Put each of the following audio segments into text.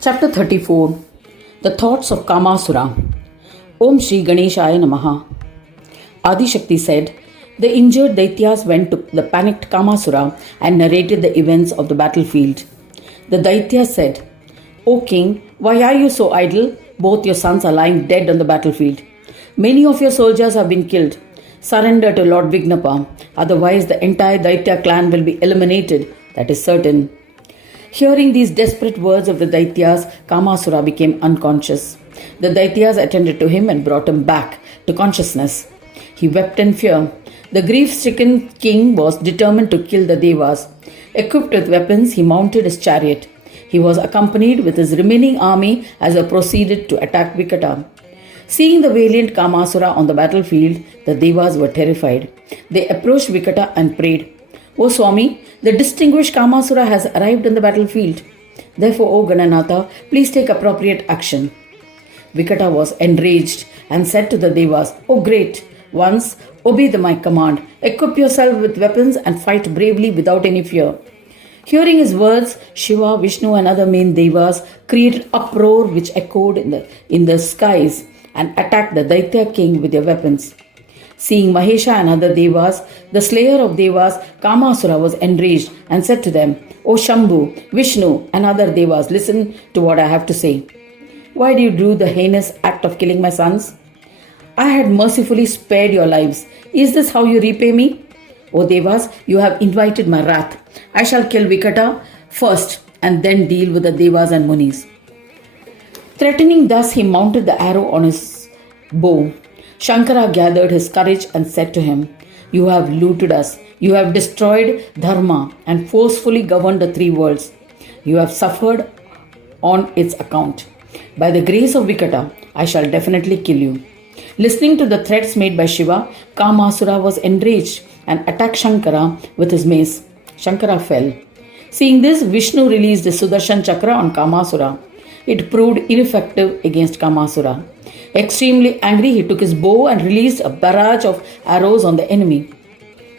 Chapter 34. The Thoughts of Kamasura. Om Shri Ganeshaya Namaha. Adi-Shakti said, the injured Daityas went to the panicked Kamasura and narrated the events of the battlefield. The Daityas said, O king, why are you so idle? Both your sons are lying dead on the battlefield. Many of your soldiers have been killed. Surrender to Lord Vignapa, otherwise the entire Daitya clan will be eliminated, that is certain. Hearing these desperate words of the Daityas, Kamasura became unconscious. The Daityas attended to him and brought him back to consciousness. He wept in fear. The grief-stricken king was determined to kill the Devas. Equipped with weapons, he mounted his chariot. He was accompanied with his remaining army as they proceeded to attack Vikata. Seeing the valiant Kamasura on the battlefield, the Devas were terrified. They approached Vikata and prayed, O Swami, the distinguished Kamasura has arrived on the battlefield. Therefore, O Gananatha, please take appropriate action. Vikata was enraged and said to the Devas, O great ones, obey my command. Equip yourself with weapons and fight bravely without any fear. Hearing his words, Shiva, Vishnu and other main Devas created uproar which echoed in the skies and attacked the Daitya king with their weapons. Seeing Mahesha and other Devas, the slayer of Devas, Kamasura was enraged and said to them, O Shambhu, Vishnu and other Devas, listen to what I have to say. Why do you do the heinous act of killing my sons? I had mercifully spared your lives. Is this how you repay me? O Devas, you have invited my wrath. I shall kill Vikata first and then deal with the Devas and Munis. Threatening thus, he mounted the arrow on his bow. Shankara gathered his courage and said to him, You have looted us. You have destroyed Dharma and forcefully governed the three worlds. You have suffered on its account. By the grace of Vikata, I shall definitely kill you. Listening to the threats made by Shiva, Kamasura was enraged and attacked Shankara with his mace. Shankara fell. Seeing this, Vishnu released his Sudarshan Chakra on Kamasura. It proved ineffective against Kamasura. Extremely angry, he took his bow and released a barrage of arrows on the enemy.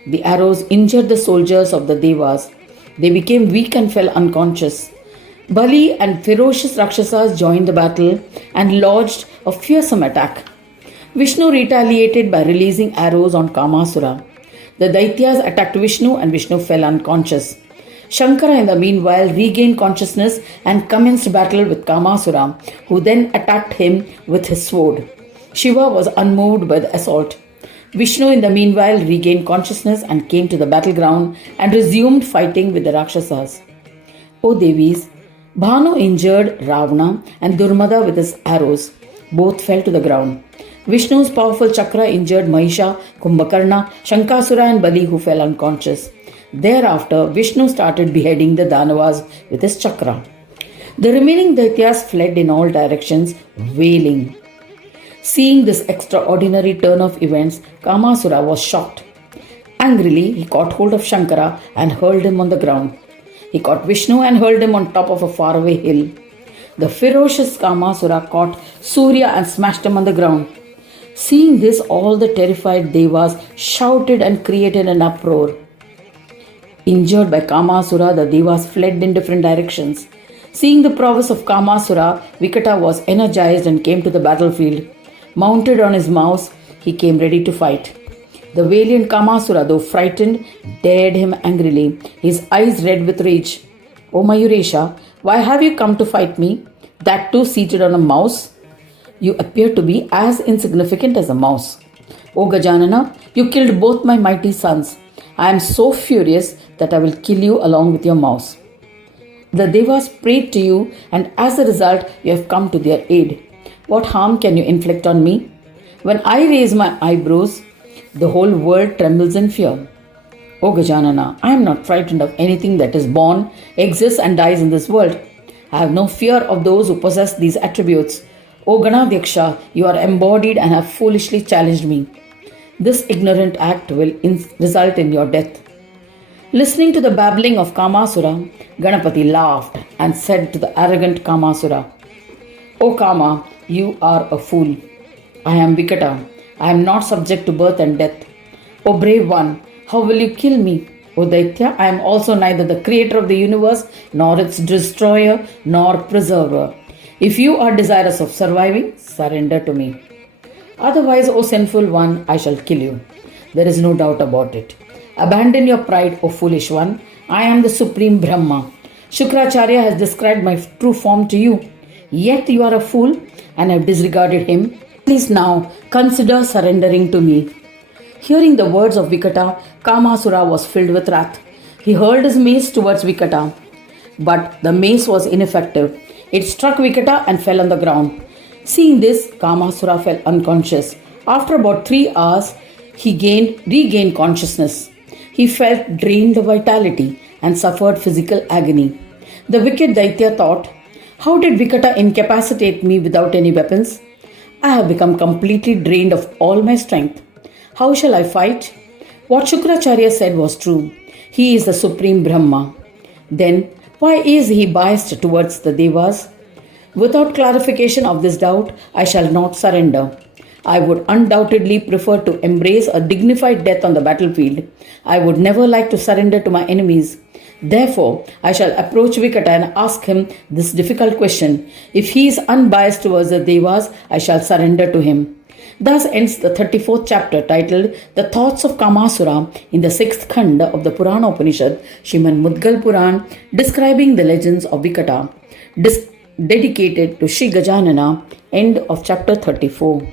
The arrows injured the soldiers of the Devas. They became weak and fell unconscious. Bali and ferocious Rakshasas joined the battle and lodged a fearsome attack. Vishnu retaliated by releasing arrows on Kamasura. The Daityas attacked Vishnu and Vishnu fell unconscious. Shankara in the meanwhile regained consciousness and commenced battle with Kamasura, who then attacked him with his sword. Shiva was unmoved by the assault. Vishnu in the meanwhile regained consciousness and came to the battleground and resumed fighting with the Rakshasas. O Devis, Bhanu injured Ravana and Durmada with his arrows. Both fell to the ground. Vishnu's powerful chakra injured Mahisha, Kumbhakarna, Shankasura and Bali, who fell unconscious. Thereafter, Vishnu started beheading the Danavas with his chakra. The remaining Daityas fled in all directions, wailing. Seeing this extraordinary turn of events, Kamasura was shocked. Angrily, he caught hold of Shankara and hurled him on the ground. He caught Vishnu and hurled him on top of a faraway hill. The ferocious Kamasura caught Surya and smashed him on the ground. Seeing this, all the terrified Devas shouted and created an uproar. Injured by Kamasura, the Devas fled in different directions. Seeing the prowess of Kamasura, Vikata was energized and came to the battlefield. Mounted on his mouse, he came ready to fight. The valiant Kamasura, though frightened, dared him angrily, his eyes red with rage. O Mayuresha, why have you come to fight me? That too seated on a mouse? You appear to be as insignificant as a mouse. O Gajanana, you killed both my mighty sons. I am so furious that I will kill you along with your mouse. The Devas prayed to you, and as a result, you have come to their aid. What harm can you inflict on me? When I raise my eyebrows, the whole world trembles in fear. O Gajanana, I am not frightened of anything that is born, exists and dies in this world. I have no fear of those who possess these attributes. O Ganadhyaksha, you are embodied and have foolishly challenged me. This ignorant act will result in your death. Listening to the babbling of Kamasura, Ganapati laughed and said to the arrogant Kamasura, O Kama, you are a fool. I am Vikata. I am not subject to birth and death. O brave one, how will you kill me? O Daitya, I am also neither the creator of the universe, nor its destroyer, nor preserver. If you are desirous of surviving, surrender to me. Otherwise, O sinful one, I shall kill you. There is no doubt about it. Abandon your pride, O foolish one. I am the supreme Brahma. Shukracharya has described my true form to you. Yet you are a fool and have disregarded him. Please now consider surrendering to me. Hearing the words of Vikata, Kamasura was filled with wrath. He hurled his mace towards Vikata, but the mace was ineffective. It struck Vikata and fell on the ground. Seeing this, Kamasura fell unconscious. After about 3 hours, he regained consciousness. He felt drained of vitality and suffered physical agony. The wicked Daitya thought, how did Vikata incapacitate me without any weapons? I have become completely drained of all my strength. How shall I fight? What Shukracharya said was true. He is the supreme Brahma. Then, why is he biased towards the Devas? Without clarification of this doubt, I shall not surrender. I would undoubtedly prefer to embrace a dignified death on the battlefield. I would never like to surrender to my enemies. Therefore, I shall approach Vikata and ask him this difficult question. If he is unbiased towards the Devas, I shall surrender to him. Thus ends the 34th chapter titled The Thoughts of Kamasura in the 6th Khanda of the Purana Upanishad, Srimad Mudgal Puran, describing the legends of Vikata, dedicated to Sri Gajanana, end of chapter 34.